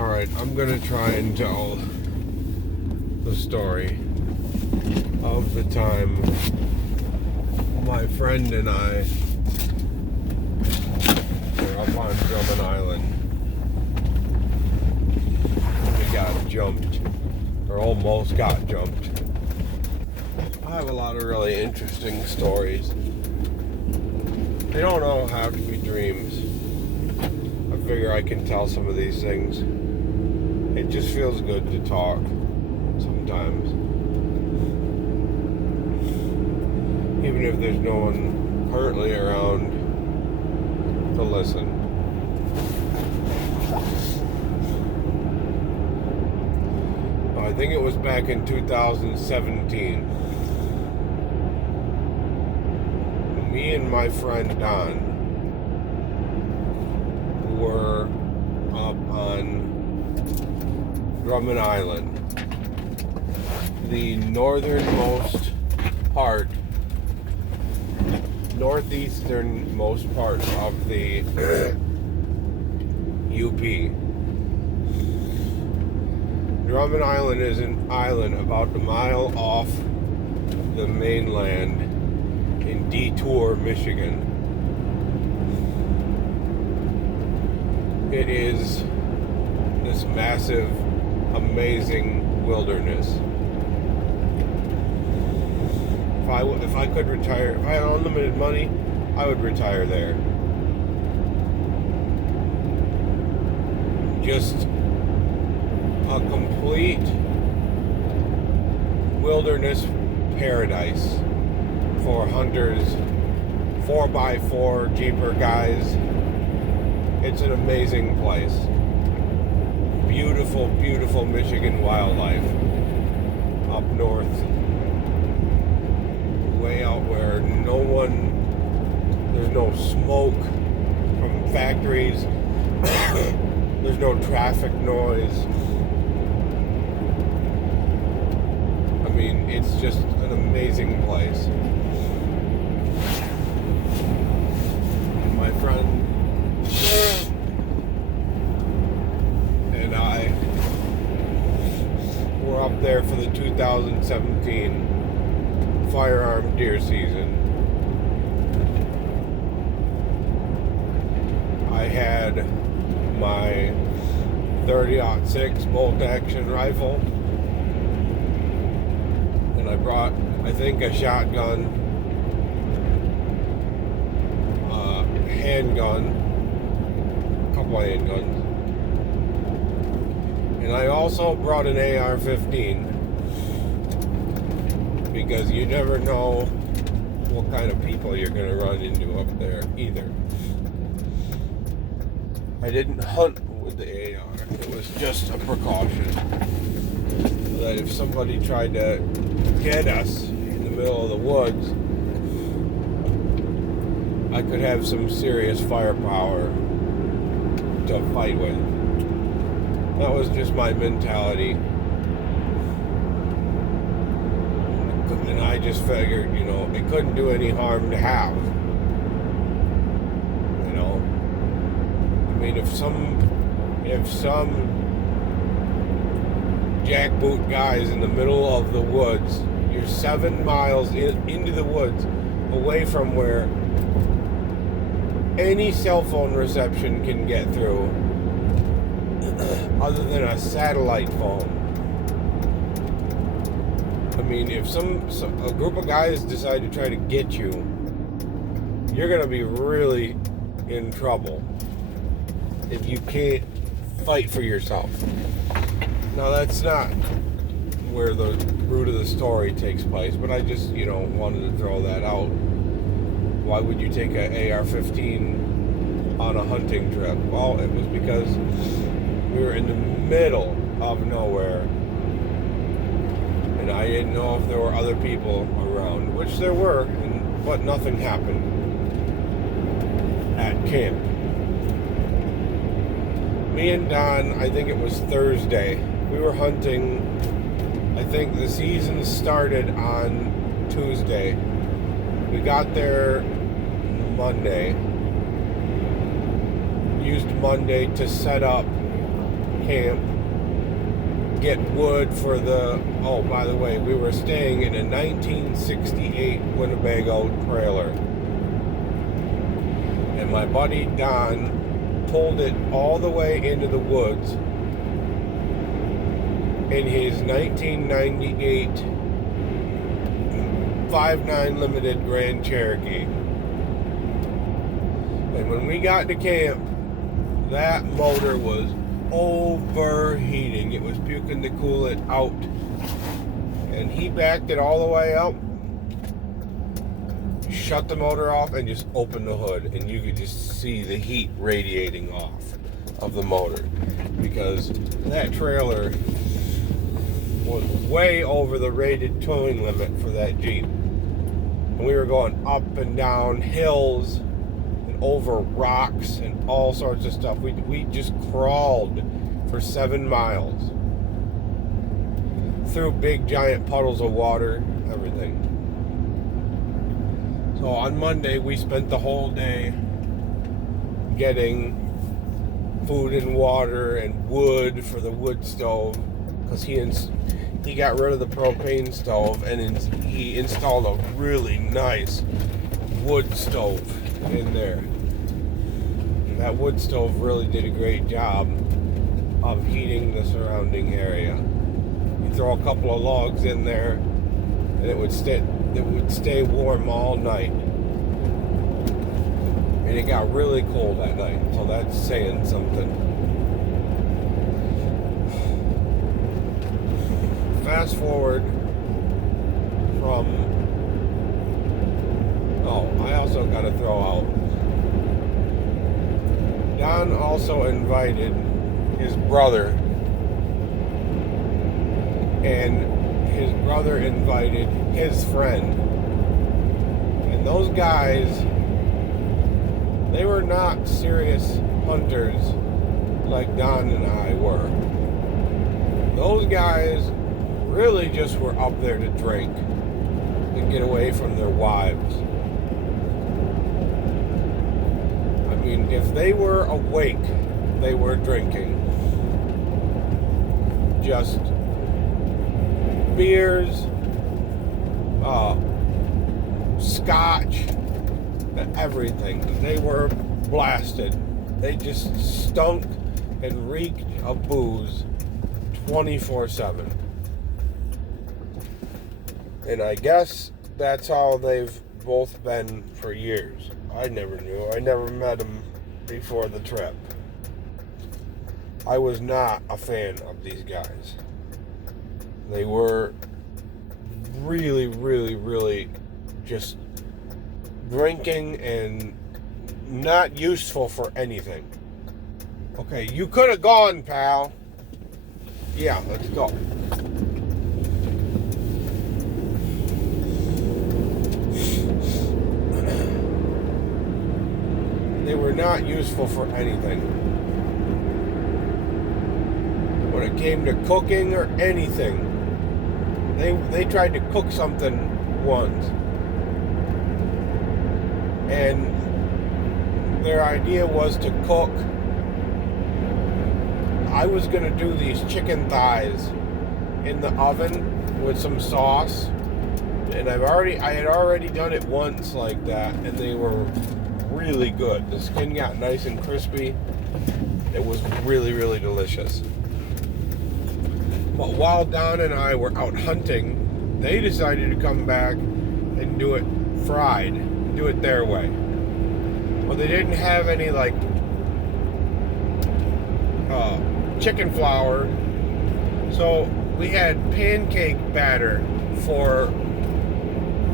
Alright, I'm gonna try and tell the story of the time my friend and I were up on Drummond Island. We got jumped, or almost got jumped. I have a lot of really interesting stories. They don't all have to be dreams. I figure I can tell some of these things. It just feels good to talk sometimes. Even if there's no one currently around to listen. I think it was back in 2017. Me and my friend Don were up on Drummond Island, the northernmost part, northeasternmost part of the UP. Drummond Island is an island about a mile off the mainland in Detour, Michigan. It is this massive, amazing wilderness. If I could retire, if I had unlimited money, I would retire there. Just a complete wilderness paradise for hunters, 4x4 Jeeper guys. It's an amazing place. Beautiful, beautiful Michigan wildlife up north, way out where there's no smoke from factories, there's no traffic noise. I mean, it's just an amazing place. And my friend and I were up there for the 2017 firearm deer season. I had my 30-06 bolt action rifle, and I brought, I think, a shotgun, handgun, a couple of handguns, and I also brought an AR-15 because you never know what kind of people you're going to run into up there either. I didn't hunt with the AR. It was just a precaution so that if somebody tried to get us in the middle of the woods, I could have some serious firepower to fight with. That was just my mentality. And I just figured, it couldn't do any harm to have. I mean, if some jackboot guys in the middle of the woods, you're 7 miles into the woods, away from where any cell phone reception can get through, other than a satellite phone. I mean, if a group of guys decide to try to get you, you're gonna be really in trouble if you can't fight for yourself. Now, that's not where the root of the story takes place, but I just, wanted to throw that out. Why would you take an AR-15 on a hunting trip? Well, it was because we were in the middle of nowhere, and I didn't know if there were other people around, which there were, but nothing happened at camp. Me and Don, I think it was Thursday, we were hunting. I think the season started on Tuesday. We got there Monday. Used Monday to set up camp, get wood for the... Oh, by the way, we were staying in a 1968 Winnebago trailer. And my buddy Don pulled it all the way into the woods in his 1998 5.9 Limited Grand Cherokee. And when we got to camp, that motor was overheating. It was puking the coolant out. And he backed it all the way up, shut the motor off, and just opened the hood. And you could just see the heat radiating off of the motor. Because that trailer was way over the rated towing limit for that Jeep. And we were going up and down hills and over rocks and all sorts of stuff. We just crawled for 7 miles through big giant puddles of water, everything. So on Monday we spent the whole day getting food and water and wood for the wood stove, because he got rid of the propane stove and he installed a really nice wood stove in there. And that wood stove really did a great job of heating the surrounding area. You throw a couple of logs in there and it would stay warm all night. And it got really cold that night, so that's saying something. Fast forward from... Oh, I also got to throw out... Don also invited his brother, and his brother invited his friend. And those guys, they were not serious hunters like Don and I were. Those guys really just were up there to drink and get away from their wives. I mean, if they were awake, they were drinking. Just beers, scotch, and everything. They were blasted. They just stunk and reeked of booze 24/7. And I guess that's how they've both been for years. I never knew. I never met them before the trip. I was not a fan of these guys. They were really, really, really just drinking and not useful for anything. Okay, you could have gone, pal. Yeah, let's go. They were not useful for anything. When it came to cooking or anything, they tried to cook something once, and their idea was to cook. I was gonna do these chicken thighs in the oven with some sauce, and I had already done it once like that, and they were really good. The skin got nice and crispy. It was really, really delicious. But while Don and I were out hunting, they decided to come back and do it fried, do it their way. Well, they didn't have any like chicken flour, so we had pancake batter for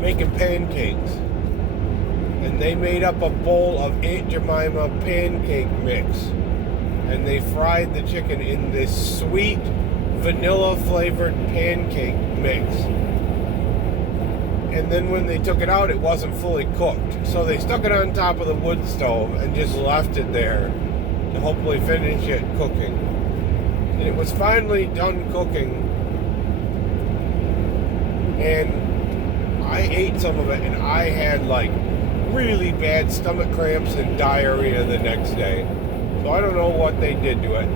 making pancakes. And they made up a bowl of Aunt Jemima pancake mix. And they fried the chicken in this sweet vanilla flavored pancake mix. And then when they took it out, it wasn't fully cooked. So they stuck it on top of the wood stove and just left it there to hopefully finish it cooking. And it was finally done cooking. And I ate some of it, and I had like really bad stomach cramps and diarrhea the next day. So I don't know what they did to it.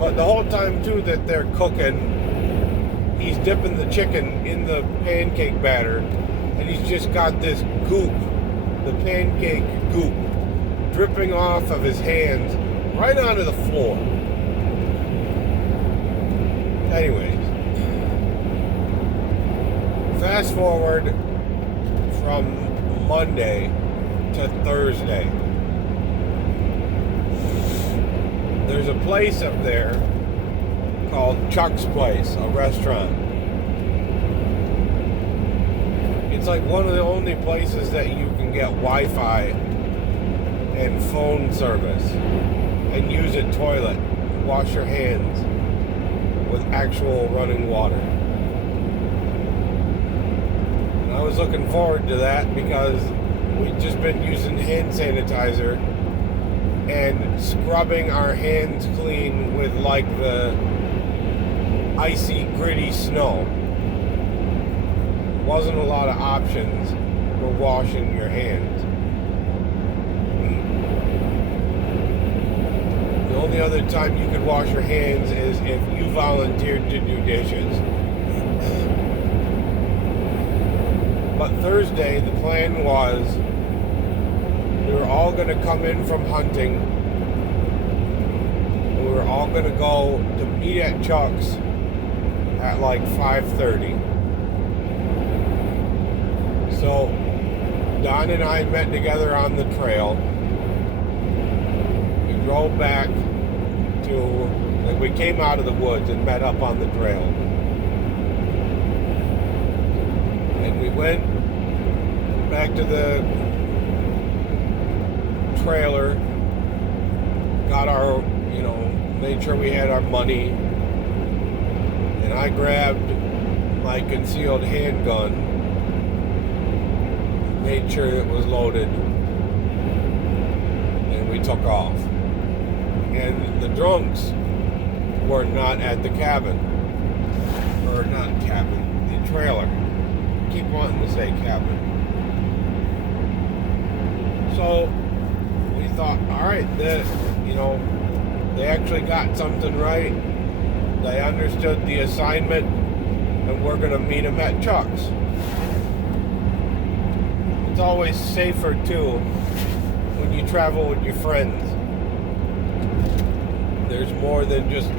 But the whole time too that they're cooking, he's dipping the chicken in the pancake batter, and he's just got this goop, the pancake goop, dripping off of his hands right onto the floor. Anyways, fast forward from Monday to Thursday. There's a place up there called Chuck's Place, a restaurant. It's like one of the only places that you can get Wi-Fi and phone service and use a toilet, wash your hands with actual running water. And I was looking forward to that because we've just been using hand sanitizer and scrubbing our hands clean with like the icy, gritty snow. Wasn't a lot of options for washing your hands. The only other time you could wash your hands is if you volunteered to do dishes. But Thursday, the plan was we were all going to come in from hunting. We were all going to go to meet at Chuck's at like 5:30. So Don and I met together on the trail. We drove back to, like, we came out of the woods and met up on the trail. And we went back to the trailer, got our, made sure we had our money, and I grabbed my concealed handgun, made sure it was loaded, and we took off. And the drunks were not at the cabin, or not cabin, the trailer. I keep wanting to say cabin. So we thought, all right, they actually got something right. They understood the assignment, and we're going to meet them at Chuck's. It's always safer, too, when you travel with your friends. There's more than just,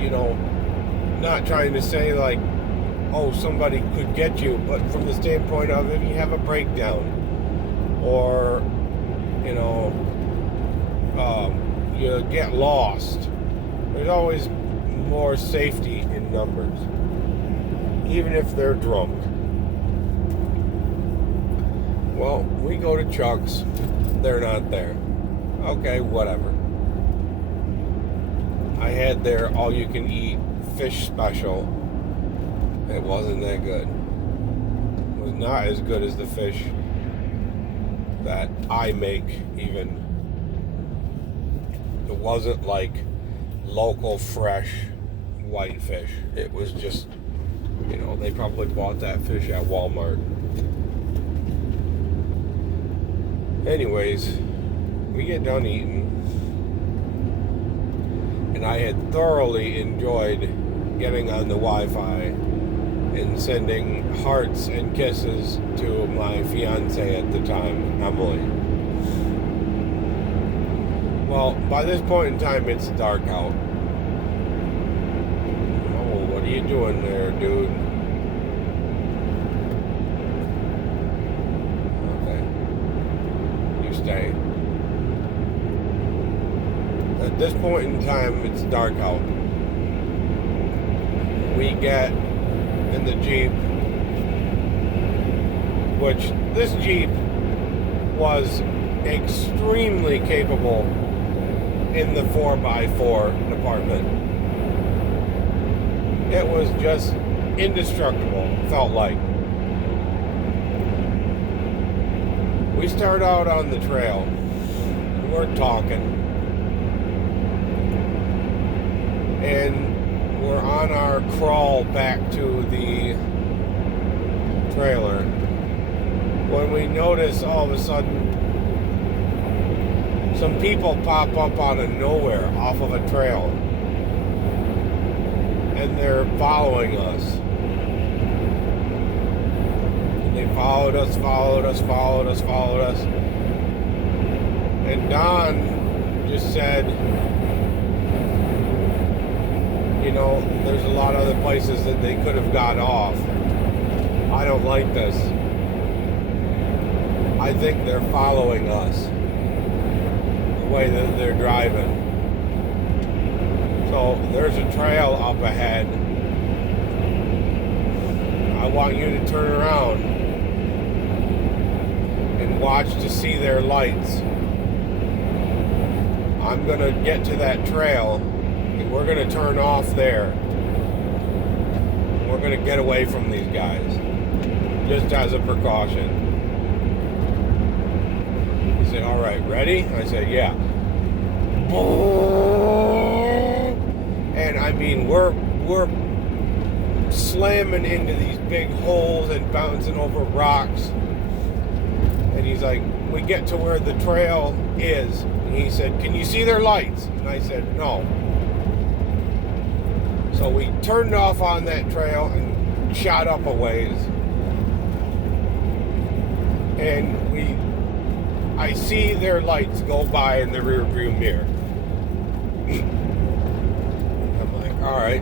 not trying to say, like, oh, somebody could get you, but from the standpoint of if you have a breakdown, or, you get lost, there's always more safety in numbers, even if they're drunk. Well, we go to Chuck's, they're not there. Okay, whatever. I had their all-you-can-eat fish special. It wasn't that good. It was not as good as the fish that I make, even. It wasn't like local, fresh, white fish. It was just, they probably bought that fish at Walmart. Anyways, we get done eating, and I had thoroughly enjoyed getting on the Wi-Fi and sending hearts and kisses to my fiance at the time, Emily. Well, by this point in time, it's dark out. Oh, what are you doing there, dude? Okay. You stay. At this point in time, it's dark out. We get in the Jeep, which this Jeep was extremely capable in the 4x4 department. It was just indestructible, felt like. We start out on the trail. We're talking. And we're on our crawl back to the trailer when we notice all of a sudden some people pop up out of nowhere off of a trail. and they're following us. And they followed us. And Don just said, you know, there's a lot of other places that they could have got off. I don't like this. I think they're following us, the way that they're driving. So there's a trail up ahead. I want you to turn around and watch to see their lights. I'm going to get to that trail and we're going to turn off there. We're going to get away from these guys, just as a precaution. He said, all right, ready? I said, yeah. And I mean, we're slamming into these big holes and bouncing over rocks. And he's like, we get to where the trail is. And he said, can you see their lights? And I said, no. So we turned off on that trail and shot up a ways. And I see their lights go by in the rear view mirror. I'm like, all right,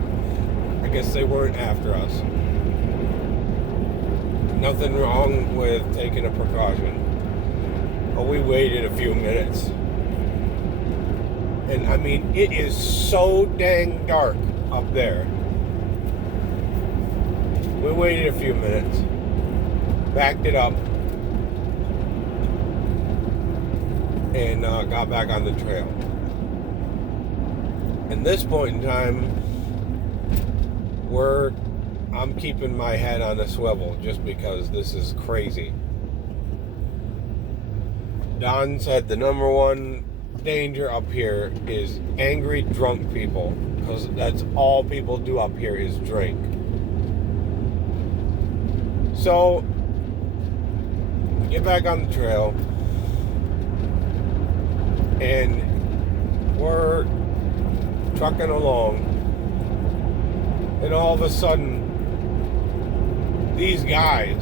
I guess they weren't after us. Nothing wrong with taking a precaution. But we waited a few minutes. And I mean, it is so dang dark up there. We waited a few minutes, backed it up, and got back on the trail. At this point in time, I'm keeping my head on a swivel just because this is crazy. Don said the number one danger up here is angry drunk people, because that's all people do up here is drink. So we get back on the trail and we're trucking along, and all of a sudden these guys,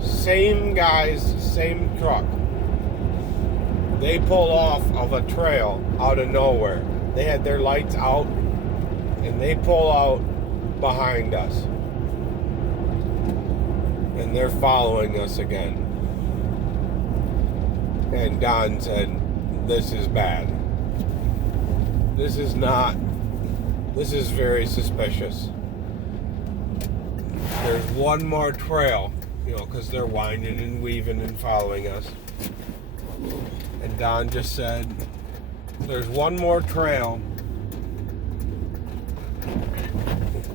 same truck, they pull off of a trail out of nowhere. They had their lights out and they pull out behind us, and they're following us again. And Don said, this is bad. This is very suspicious. There's one more trail, because they're winding and weaving and following us. And Don just said, there's one more trail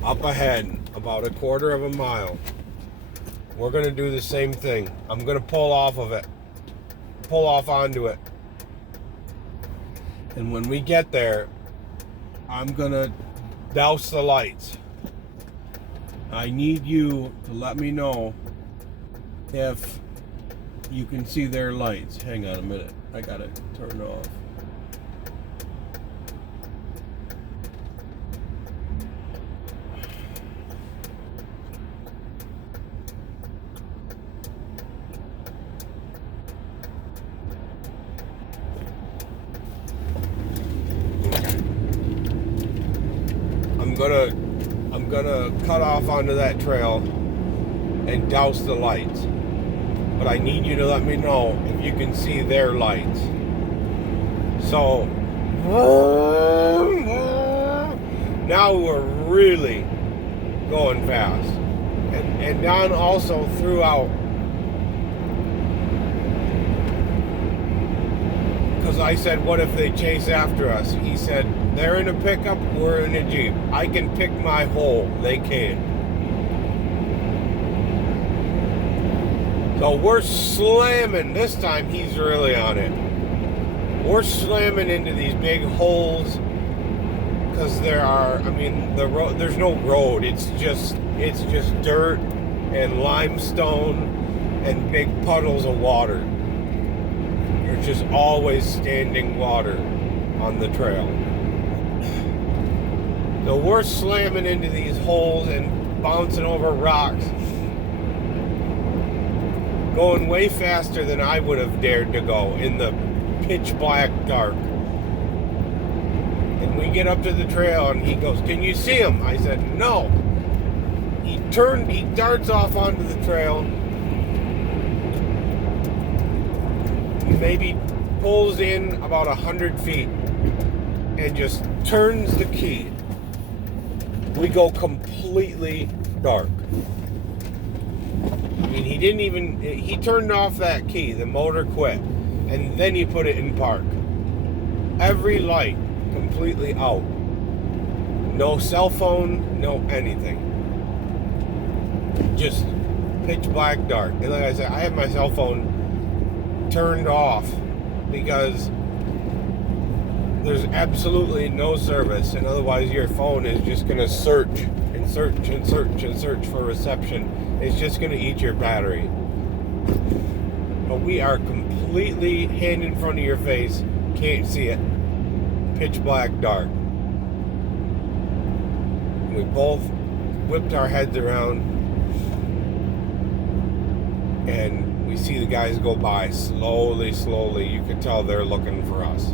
up ahead, about a quarter of a mile. We're going to do the same thing. I'm going to pull off onto it. And when we get there, I'm going to douse the lights. I need you to let me know if you can see their lights. Hang on a minute. I got to turn off. I'm gonna cut off onto that trail and douse the lights. But I need you to let me know if you can see their lights. So now we're really going fast. And Don also threw out, because I said, what if they chase after us? He said, they're in a pickup, we're in a Jeep. I can pick my hole, they can't. So we're slamming, this time he's really on it. We're slamming into these big holes, because there's no road. It's just dirt and limestone and big puddles of water. There's just always standing water on the trail. So we're slamming into these holes and bouncing over rocks, going way faster than I would have dared to go in the pitch black dark. And we get up to the trail and he goes, "Can you see him?" I said, "No." He darts off onto the trail, maybe pulls in about 100 feet and just turns the key. We go completely dark. I mean, he turned off that key, the motor quit, and then he put it in park. Every light completely out. No cell phone, no anything. Just pitch black dark. And like I said, I have my cell phone turned off because there's absolutely no service, and otherwise your phone is just going to search and search and search and search for reception. It's just going to eat your battery. But we are completely hand in front of your face, can't see it, pitch black dark. We both whipped our heads around, and we see the guys go by slowly. You could tell they're looking for us.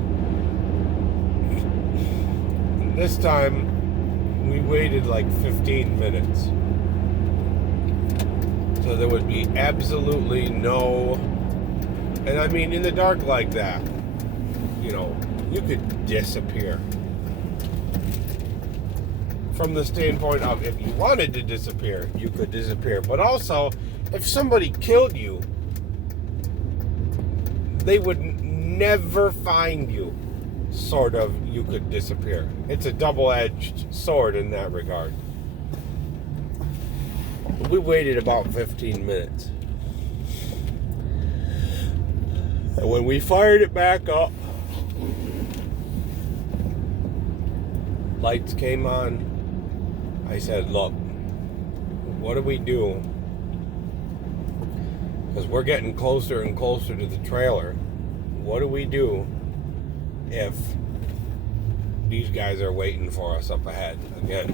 And this time, we waited like 15 minutes. So there would be absolutely no... And I mean, in the dark like that, you could disappear. From the standpoint of, if you wanted to disappear, you could disappear. But also, if somebody killed you, they would never find you. Sort of, you could disappear. It's a double-edged sword in that regard. We waited about 15 minutes. And when we fired it back up, lights came on. I said, "Look, what do we do? Because we're getting closer and closer to the trailer. What do we do if these guys are waiting for us up ahead again?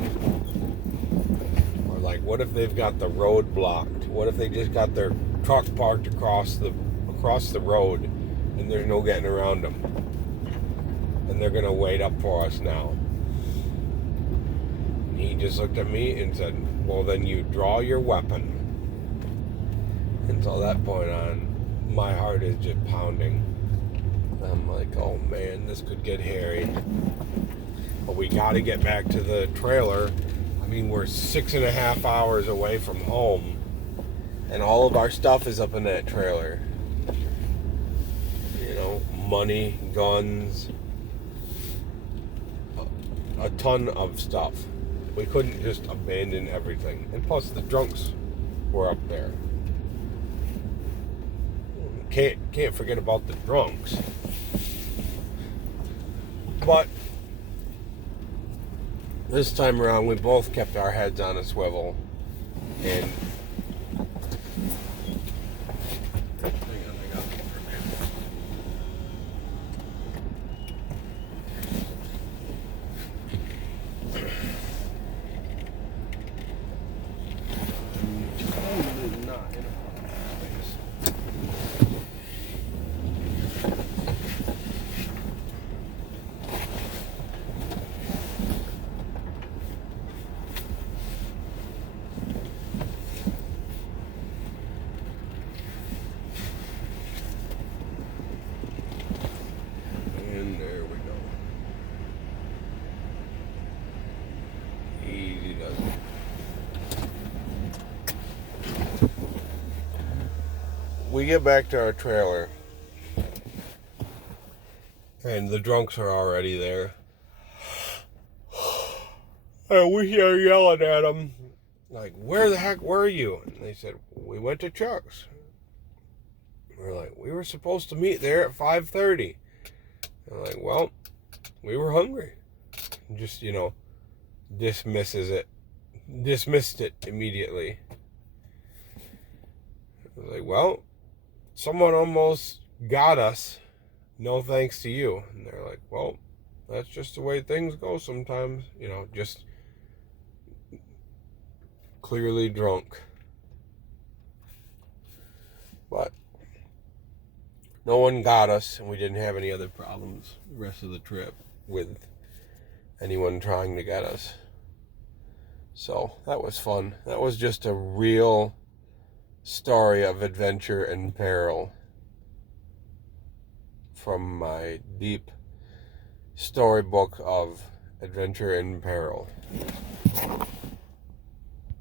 Or like, what if they've got the road blocked? What if they just got their truck parked across the road and there's no getting around them? And they're going to wait up for us now." And he just looked at me and said, "Well, then you draw your weapon." Until that point on, my heart is just pounding. I'm like, oh man, this could get hairy. But we got to get back to the trailer. I mean, we're 6.5 hours away from home, and all of our stuff is up in that trailer. Money, guns, a ton of stuff. We couldn't just abandon everything. And plus, the drunks were up there. Can't forget about the drunks. But this time around, we both kept our heads on a swivel, and there we go. Easy does it. We get back to our trailer, and the drunks are already there. And we are yelling at them, like, "Where the heck were you?" And they said, "We went to Chuck's." We're like, "We were supposed to meet there at 5:30. They're like, "Well, we were hungry." And just, dismissed it immediately. I was like, "Well, someone almost got us. No thanks to you." And they're like, "Well, that's just the way things go sometimes. You know, just clearly drunk. But no one got us, and we didn't have any other problems the rest of the trip with anyone trying to get us. So that was fun. That was just a real story of adventure and peril from my deep storybook of adventure and peril.